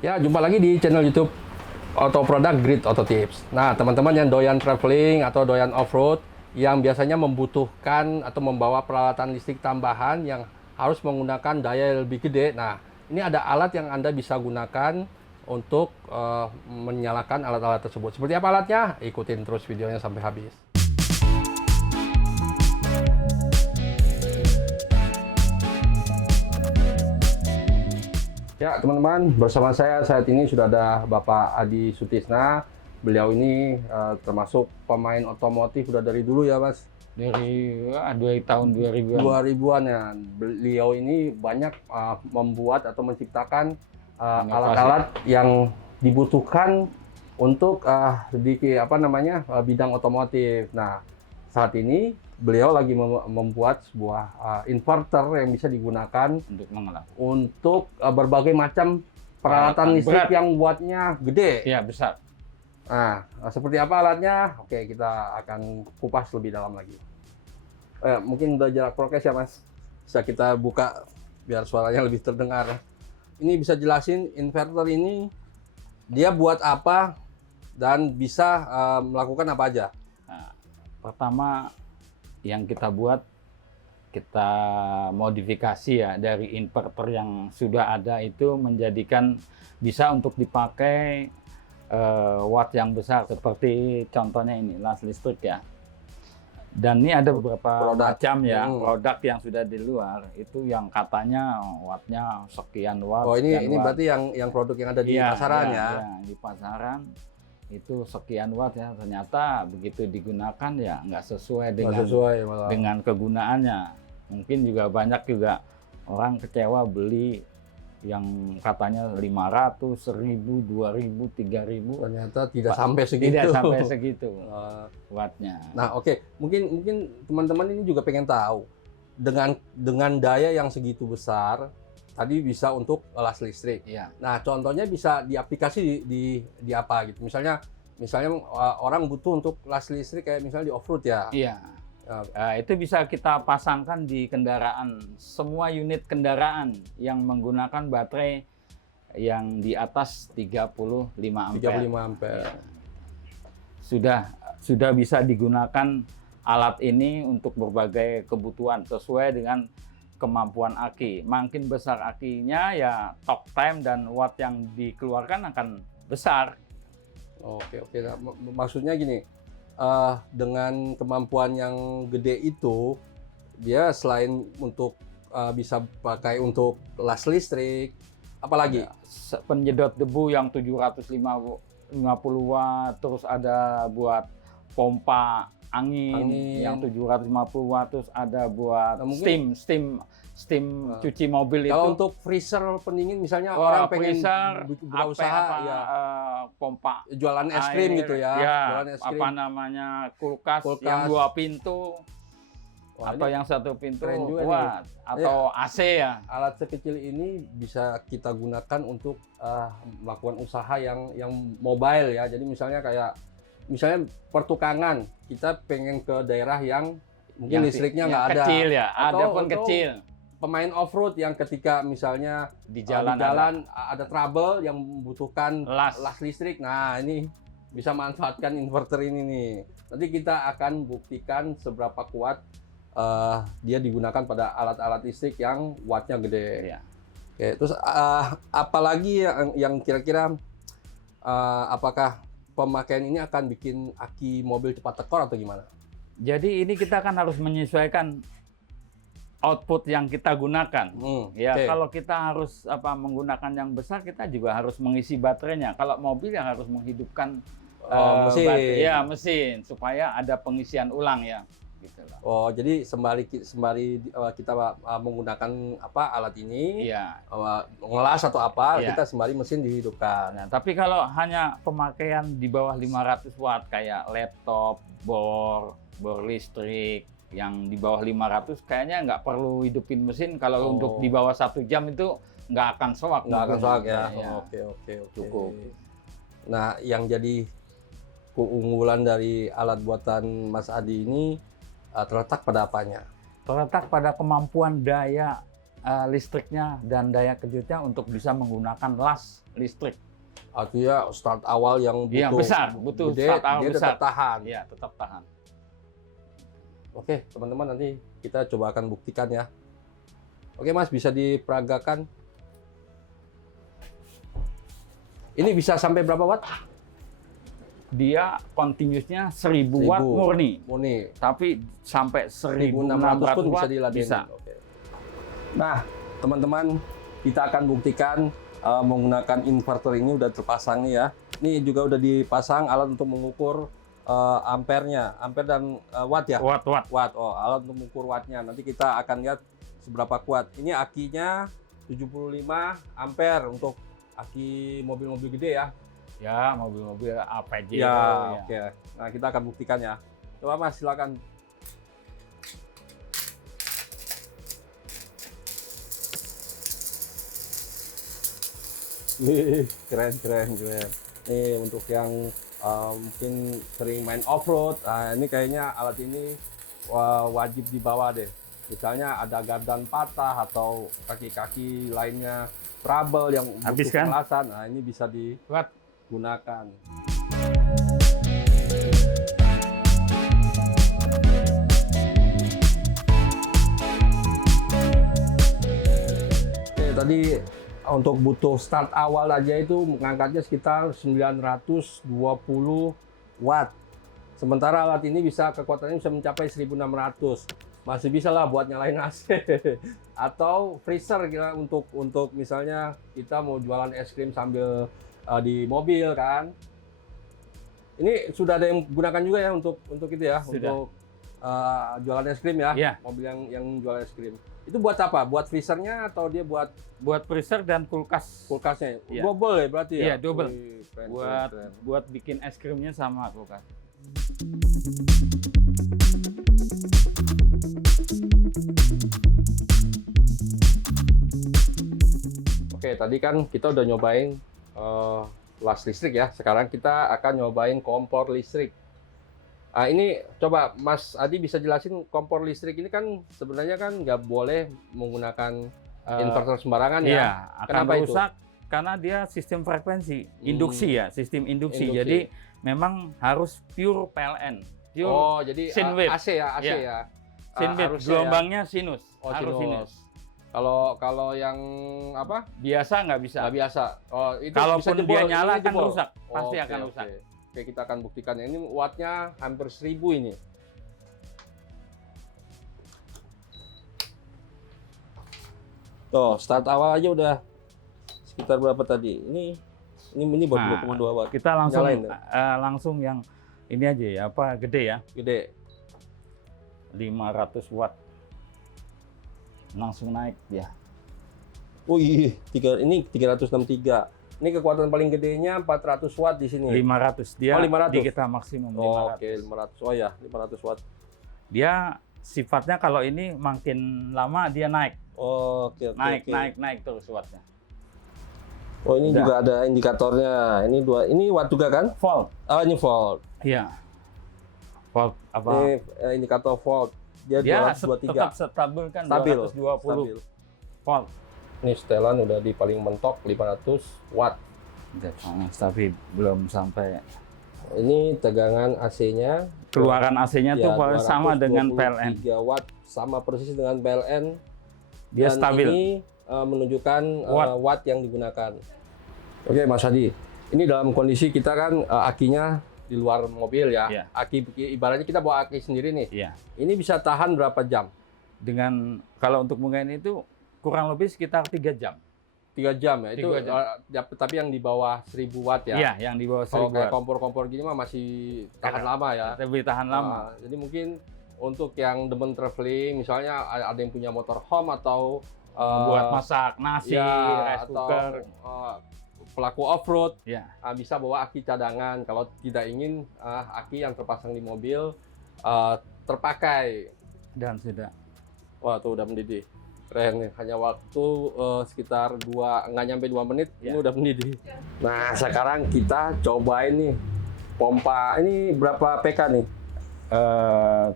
Ya, jumpa lagi di channel YouTube Auto Product Grid Auto Tips. Nah, teman-teman yang doyan traveling atau doyan off-road yang biasanya membutuhkan atau membawa peralatan listrik tambahan yang harus menggunakan daya yang lebih gede. Nah, ini ada alat yang Anda bisa gunakan untuk menyalakan alat-alat tersebut. Seperti apa alatnya? Ikutin terus videonya sampai habis. Ya, teman-teman, bersama saya saat ini sudah ada Bapak Adi Sutisna. Beliau ini termasuk pemain otomotif udah dari dulu ya, Mas? Dari tahun 2000-an. 2000-an ya. Beliau ini banyak membuat atau menciptakan alat-alat yang dibutuhkan untuk bidang otomotif. Nah, saat ini beliau lagi membuat sebuah inverter yang bisa digunakan untuk berbagai macam peralatan listrik yang buatnya gede. Iya, besar. Nah, seperti apa alatnya? Oke, kita akan kupas lebih dalam lagi. Mungkin udah jarak prokes ya, Mas? Bisa kita buka biar suaranya lebih terdengar. Ini bisa jelasin inverter ini dia buat apa dan bisa melakukan apa aja? Nah, pertama yang kita buat, kita modifikasi ya dari inverter yang sudah ada itu menjadikan bisa untuk dipakai watt yang besar seperti contohnya ini las listrik ya. Dan ini ada beberapa macam ya produk yang sudah di luar itu yang katanya wattnya sekian watt. Oh, ini watt. Berarti yang produk yang ada di pasaran ya? Iya, di pasaran itu sekian watt ya, ternyata begitu digunakan ya nggak sesuai dengan kegunaannya. Mungkin juga banyak juga orang kecewa beli yang katanya 500, 1000, 2000, 3000. Ternyata tidak sampai segitu. Tidak sampai segitu wattnya. Nah, oke. Mungkin teman-teman ini juga pengen tahu dengan daya yang segitu besar tadi bisa untuk las listrik. Iya. Nah, contohnya bisa diaplikasi di apa gitu. Misalnya orang butuh untuk las listrik kayak misalnya di off-road ya. Iya. Itu bisa kita pasangkan di kendaraan. Semua unit kendaraan yang menggunakan baterai yang di atas 35 ampere. 35 ampere. Sudah bisa digunakan alat ini untuk berbagai kebutuhan sesuai dengan kemampuan aki. Makin besar akinya ya talk time dan watt yang dikeluarkan akan besar. Oke. Nah, maksudnya gini, dengan kemampuan yang gede itu, dia selain untuk bisa pakai untuk las listrik, apalagi? Penyedot debu yang 750 watt, terus ada buat pompa angin yang 750 watt, terus ada buat steam cuci mobil itu. Kalau untuk freezer pendingin misalnya orang pengen buka usaha pompa jualan es krim gitu ya. Jualan es krim. Apa namanya kulkas yang 2 pintu. Wah, atau yang 1 pintu juga atau AC ya. Alat sekecil ini bisa kita gunakan untuk melakukan usaha yang mobile ya. Jadi misalnya pertukangan, kita pengen ke daerah yang mungkin listriknya nggak ada. Kecil ya, ada pun kecil. Pemain off-road yang ketika misalnya di jalan ada trouble yang membutuhkan las listrik. Nah, ini bisa manfaatkan inverter ini nih. Nanti kita akan buktikan seberapa kuat dia digunakan pada alat-alat listrik yang wattnya gede. Ya. Oke, terus apalagi yang kira-kira apakah pemakaian ini akan bikin aki mobil cepat tekor atau gimana? Jadi ini kita kan harus menyesuaikan output yang kita gunakan. Kalau kita harus menggunakan yang besar, kita juga harus mengisi baterainya. Kalau mobil yang harus menghidupkan mesin supaya ada pengisian ulang ya. Gitu loh. Oh, jadi sembari kita menggunakan alat ini, ngelas atau kita sembari mesin dihidupkan. Nah, tapi kalau hanya pemakaian di bawah 500 watt kayak laptop, bor listrik yang di bawah 500 kayaknya nggak perlu hidupin mesin. Kalau untuk di bawah 1 jam itu nggak akan soak. Nggak akan soak ya. Oke. Cukup. Nah, yang jadi keunggulan dari alat buatan Mas Adi ini terletak pada apanya? Terletak pada kemampuan daya listriknya dan daya kejutnya untuk bisa menggunakan las listrik. Artinya start awal yang Iya, butuh gede, start awal dia besar. tetap tahan. Iya, tetap tahan. Oke, teman-teman, nanti kita coba akan buktikan ya. Oke Mas, bisa diperagakan. Ini bisa sampai berapa watt? Dia continuousnya 1000 watt murni. Tapi sampai 1600 pun bisa watt diladenin. bisa. Oke. Nah, teman-teman, kita akan buktikan menggunakan inverter ini udah terpasang nih ya. Ini juga udah dipasang alat untuk mengukur ampernya, ampere dan watt ya. Watt. Oh, alat untuk mengukur wattnya. Nanti kita akan lihat seberapa kuat. Ini akinya 75 ampere untuk aki mobil-mobil gede ya. Ya, mobil-mobil APJ. Ya, ya. oke. Nah, kita akan buktikan ya. Coba Mas, silakan. Wih, keren. Nih untuk yang mungkin sering main off-road, nah ini kayaknya alat ini wajib dibawa deh. Misalnya ada gardan patah atau kaki-kaki lainnya trouble yang Habis butuh kan? pengelasan, nah ini bisa Watt. digunakan. Oke, tadi untuk butuh start awal aja itu mengangkatnya sekitar 920 watt. Sementara alat ini kekuatannya bisa mencapai 1600. Masih bisa lah buat nyalain AC. Atau freezer kira untuk misalnya kita mau jualan es krim sambil di mobil kan. Ini sudah ada yang gunakan juga ya untuk itu ya, Sudah. untuk jualan es krim ya. Iya. Mobil yang jual es krim. Itu buat apa? Buat freezernya atau dia buat freezer dan kulkasnya? Iya. Double ya berarti ya? Iya, double. Wih, keren. Buat bikin es krimnya sama kulkas. Oke, tadi kan kita udah nyobain las listrik ya. Sekarang kita akan nyobain kompor listrik. Nah, ini coba Mas Adi bisa jelasin kompor listrik ini kan sebenarnya kan nggak boleh menggunakan inverter sembarangan ya. Iya, akan Kenapa itu? rusak karena dia sistem frekuensi, induksi ya, sistem induksi. Jadi memang harus pure PLN. Pure Oh, jadi sine wave. AC ya, AC Iya. ya. Sine wave, Harusnya gelombangnya sinus. Oh, harus sinus. sinus. Kalau yang apa? Biasa nggak bisa. Nggak biasa. Oh, itu bisa Kalaupun jebol. dia nyala Ini akan jebol. rusak, pasti Oke, akan rusak. Oke, kita akan buktikan. Ini wattnya hampir 1000 ini. Tuh, start awal aja udah sekitar berapa tadi? Ini buat 2,2 watt. Kita langsung Nyalain, langsung yang ini aja ya, apa gede ya, Gede. 500 watt. Langsung naik ya. Oh iya, ini 363. Ini kekuatan paling gedenya 400 watt di sini. 500 dia. Oh, 500. Di kita maksimum Oh, 500. oke, 500. Oh ya, 500 watt. Dia sifatnya kalau ini makin lama dia naik. Oh, oke. Naik terus wattnya. Oh, ini Udah. juga ada indikatornya. Ini watt juga kan? Volt. Oh, ini volt. Iya. Volt apa? Ini indikator volt. Dia Dia 223. tetap stabil kan, Stabil. 220 volt. Ini setelan udah di paling mentok 500 watt. Tapi belum sampai. Ini tegangan AC-nya. Keluaran AC-nya tuh sama dengan PLN. 3 watt, sama persis dengan PLN. Dia Dan stabil. ini menunjukkan watt yang digunakan. Oke, Mas Hadi. Ini dalam kondisi kita kan akinya di luar mobil ya. Iya. Aki ibaratnya kita bawa aki sendiri nih. Iya. Ini bisa tahan berapa jam? Dengan kalau untuk mungkin itu kurang lebih sekitar 3 jam. 3 jam ya. Itu 3 jam. tapi yang di bawah 1000 watt ya. Iya, yang di bawah Kalau 1000 kayak watt. kompor-kompor gini mah masih tahan lama ya. Lebih tahan lama. Jadi mungkin untuk yang demen traveling, misalnya ada yang punya motor home atau Buat masak nasi, rice atau cooker. pelaku off-road, Ya. bisa bawa aki cadangan. Kalau tidak ingin aki yang terpasang di mobil terpakai. Dan sudah. Wah, tuh udah mendidih. Keren nih, hanya waktu sekitar nggak nyampe 2 menit, ini udah mendidih. Nah, sekarang kita cobain nih pompa. Ini berapa PK nih?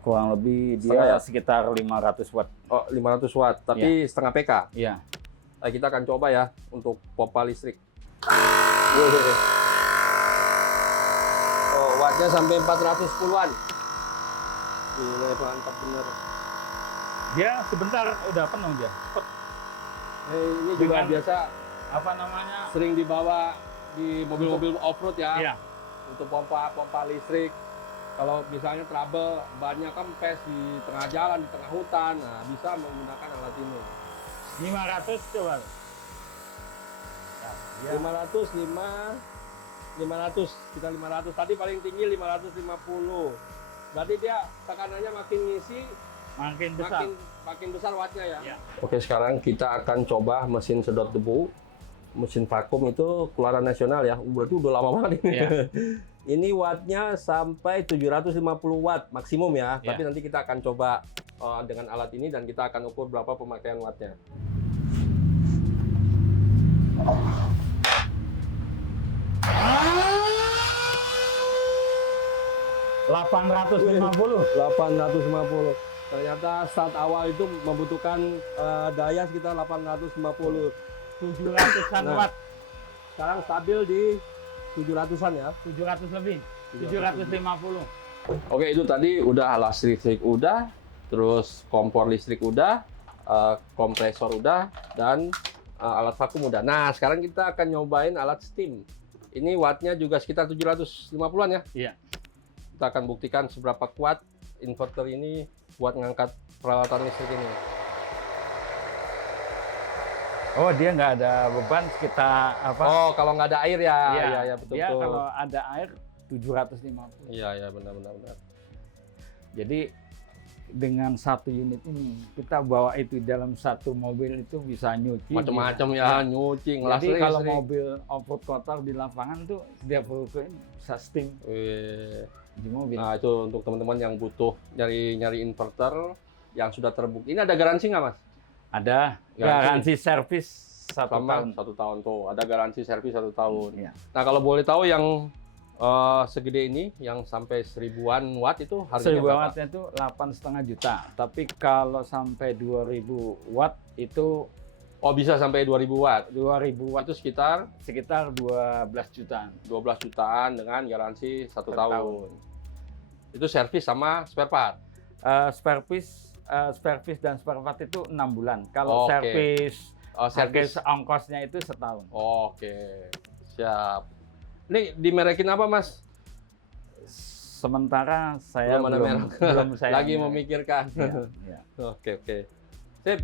Kurang lebih Setengah dia ya? sekitar 500 watt. Oh, 500 watt, tapi setengah PK. Iya. Nah, kita akan coba ya untuk pompa listrik. Wih. Oh, wattnya sampai 410-an. Gila, mantap bener. Dia sebentar udah penuh dia. Ini juga Dengan- biasa Apa namanya? sering dibawa di mobil-mobil off-road ya. Iya. Untuk pompa listrik. Kalau misalnya trouble, bannya kempes di tengah jalan, di tengah hutan, nah bisa menggunakan alat ini. 500 coba. Ya. 500, 500, kita 500. Tadi paling tinggi 550. Berarti dia tekanannya makin ngisi, Makin besar. makin besar wattnya ya. Ya. Oke, sekarang kita akan coba mesin sedot debu. Mesin vakum itu keluaran nasional ya. Berarti udah lama banget ini. Iya. Ini wattnya sampai 750 watt maksimum ya. Iya. Tapi nanti kita akan coba dengan alat ini dan kita akan ukur berapa pemakaian wattnya. $850. 850. Ternyata start awal itu membutuhkan daya sekitar 850. 700-an Nah. watt. Sekarang stabil di 700-an ya. 700 lebih. 750. Oke, itu tadi udah alas listrik udah, terus kompor listrik udah, kompresor udah, dan alat vakum udah. Nah, sekarang kita akan nyobain alat steam. Ini wattnya juga sekitar 750-an ya. Iya. Kita akan buktikan seberapa kuat inverter ini buat ngangkat peralatan listrik ini. Oh, dia nggak ada beban sekitar apa? Oh, kalau nggak ada air ya. Iya, Iya, betul. dia kalau ada air 750. Iya, benar. Jadi dengan satu unit ini kita bawa itu dalam satu mobil itu bisa nyuci. Macam-macam bisa. ya, nyuci, ngelas Jadi kalau listrik. mobil off-road kotor di lapangan tuh dia perlu bisa steam Wih. di mobil. Nah, itu untuk teman-teman yang butuh nyari inverter yang sudah terbukti. Ini ada garansi nggak, Mas? Ada garansi servis 1 Selama tahun. 1 tahun tuh. Ada garansi servis 1 tahun. Iya. Nah, kalau boleh tahu yang segede ini, yang sampai 1000-an watt itu harganya 1000 berapa? wattnya itu 8,5 juta. Tapi kalau sampai 2000 watt itu Oh, bisa sampai 2000 watt. 2000 watt Itu sekitar sekitar 12 jutaan. 12 jutaan dengan garansi 1 1 tahun. tahun. Itu servis sama spare part. Spare piece dan spare part itu 6 bulan. Kalau Oke. servis Servis. ongkosnya itu setahun. Oke. Siap. Ini dimerekin apa, Mas? Sementara saya Belum ada merek. belum saya Lagi merek. memikirkan. Iya, iya. Oke. Sip.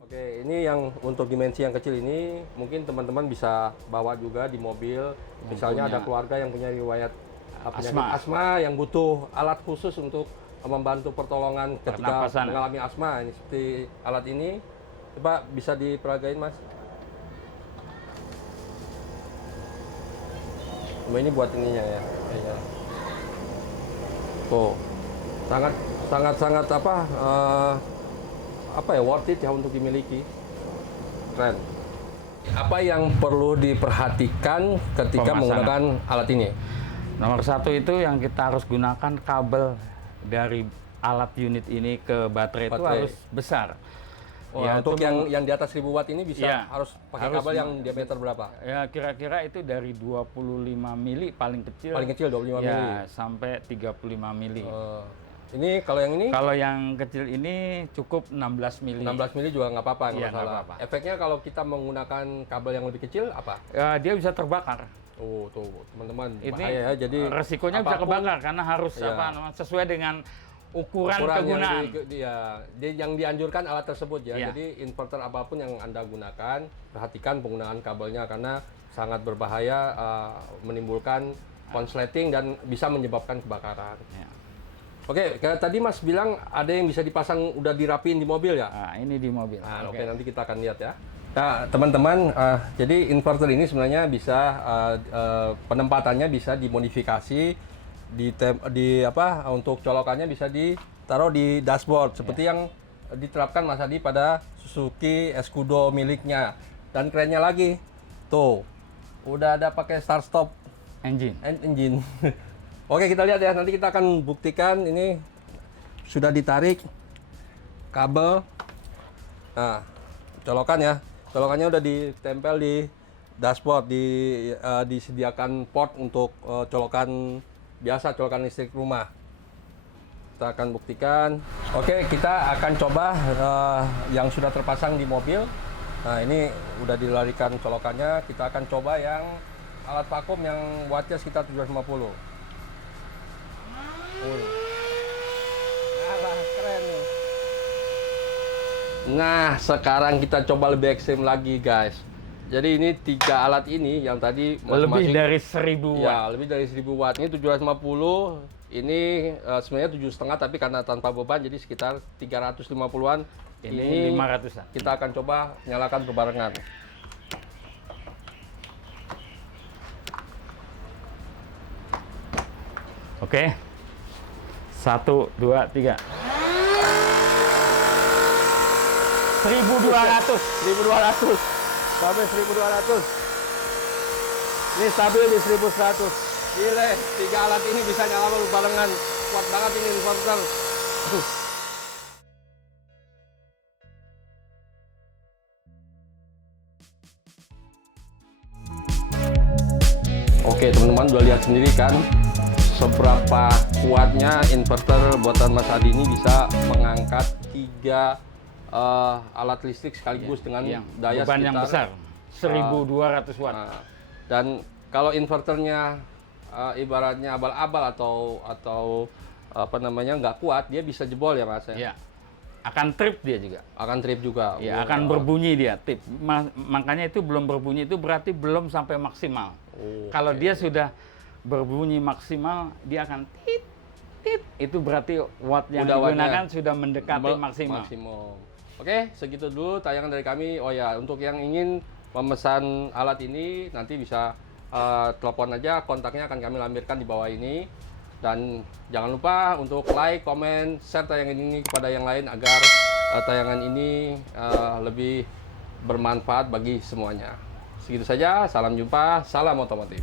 Oke, ini yang untuk dimensi yang kecil ini mungkin teman-teman bisa bawa juga di mobil. Misalnya punya ada keluarga yang punya riwayat penyakit asma. asma yang butuh alat khusus untuk membantu pertolongan ketika Pernapasan. mengalami asma. Ini seperti alat ini. Coba bisa diperagain, Mas. Cuma ini buat ininya ya. Iya. Tuh. Sangat apa ya, worth it ya untuk dimiliki. Keren. Apa yang perlu diperhatikan ketika Pemasangan. menggunakan alat ini? Nomor satu itu yang kita harus gunakan kabel dari alat unit ini ke baterai, itu Baterai. harus besar. Oh, Ya, untuk itu yang di atas 1000 watt ini bisa Iya, harus pakai harus kabel yang diameter berapa? Ya kira-kira itu dari 25 mili paling kecil. Paling kecil 25 mili. Ya, sampai 35 mili. Ini kalau yang ini Kalau yang kecil ini cukup 16 mili. 16 mili juga nggak apa-apa, nggak Iya, nggak masalah. apa-apa. Efeknya kalau kita menggunakan kabel yang lebih kecil apa? Ya, dia bisa terbakar. Oh, tuh teman-teman, Ini bahaya ya. Jadi resikonya bisa apapun- kebakar karena harus Iya. sesuai dengan ukuran kegunaan. Yang dianjurkan alat tersebut ya. Iya. Jadi inverter apapun yang Anda gunakan, perhatikan penggunaan kabelnya karena sangat berbahaya, menimbulkan konsleting dan bisa menyebabkan kebakaran. Ya. Oke, kayak tadi Mas bilang ada yang bisa dipasang udah dirapiin di mobil ya? Nah, ini di mobil. Nah, Oke. oke, nanti kita akan lihat ya. Nah, teman-teman, jadi inverter ini sebenarnya bisa penempatannya bisa dimodifikasi untuk colokannya bisa ditaruh di dashboard seperti yang diterapkan Mas Adi pada Suzuki Escudo miliknya. Dan kerennya lagi, tuh, udah ada pakai start stop engine. Oke, kita lihat ya, nanti kita akan buktikan ini sudah ditarik kabel. Nah, colokan ya. Colokannya udah ditempel di dashboard, disediakan port untuk colokan biasa, colokan listrik rumah. Kita akan buktikan. Oke, kita akan coba yang sudah terpasang di mobil. Nah, ini udah dilarikan colokannya. Kita akan coba yang alat vakum yang wattnya sekitar 750. Keren nih. Nah, sekarang kita coba lebih ekstrim lagi, guys. Jadi ini 3 alat ini yang tadi lebih dari 1000 watt. Ya, lebih dari 1000 watt. Ini 750. Ini sebenarnya 7,5, tapi karena tanpa beban jadi sekitar 350-an. Ini 500-an. Kita akan coba nyalakan berbarengan. Oke. 1, 2, 3. 1200. 1200. Sampai 1200. Ini stabil di 1100. Gile, 3 alat ini bisa nyala berbarengan. Kuat banget ini inverter. Oke, teman-teman udah lihat sendiri kan seberapa kuatnya inverter buatan Mas Adi ini bisa mengangkat 3 alat listrik sekaligus dengan daya beban yang besar, 1200 watt. Dan kalau inverternya ibaratnya abal-abal atau apa namanya nggak kuat, dia bisa jebol ya Mas ya. Iya. Akan trip dia juga. Akan trip juga. Ya, akan berbunyi dia, trip. Makanya itu belum berbunyi itu berarti belum sampai maksimal. Kalau dia sudah berbunyi maksimal, dia akan tit tit. Itu berarti watt yang digunakan sudah mendekati maksimal. Oke, segitu dulu tayangan dari kami. Oh ya, untuk yang ingin memesan alat ini nanti bisa telepon aja, kontaknya akan kami lampirkan di bawah ini. Dan jangan lupa untuk like, komen, share tayangan ini kepada yang lain agar tayangan ini lebih bermanfaat bagi semuanya. Segitu saja, salam jumpa, salam otomotif.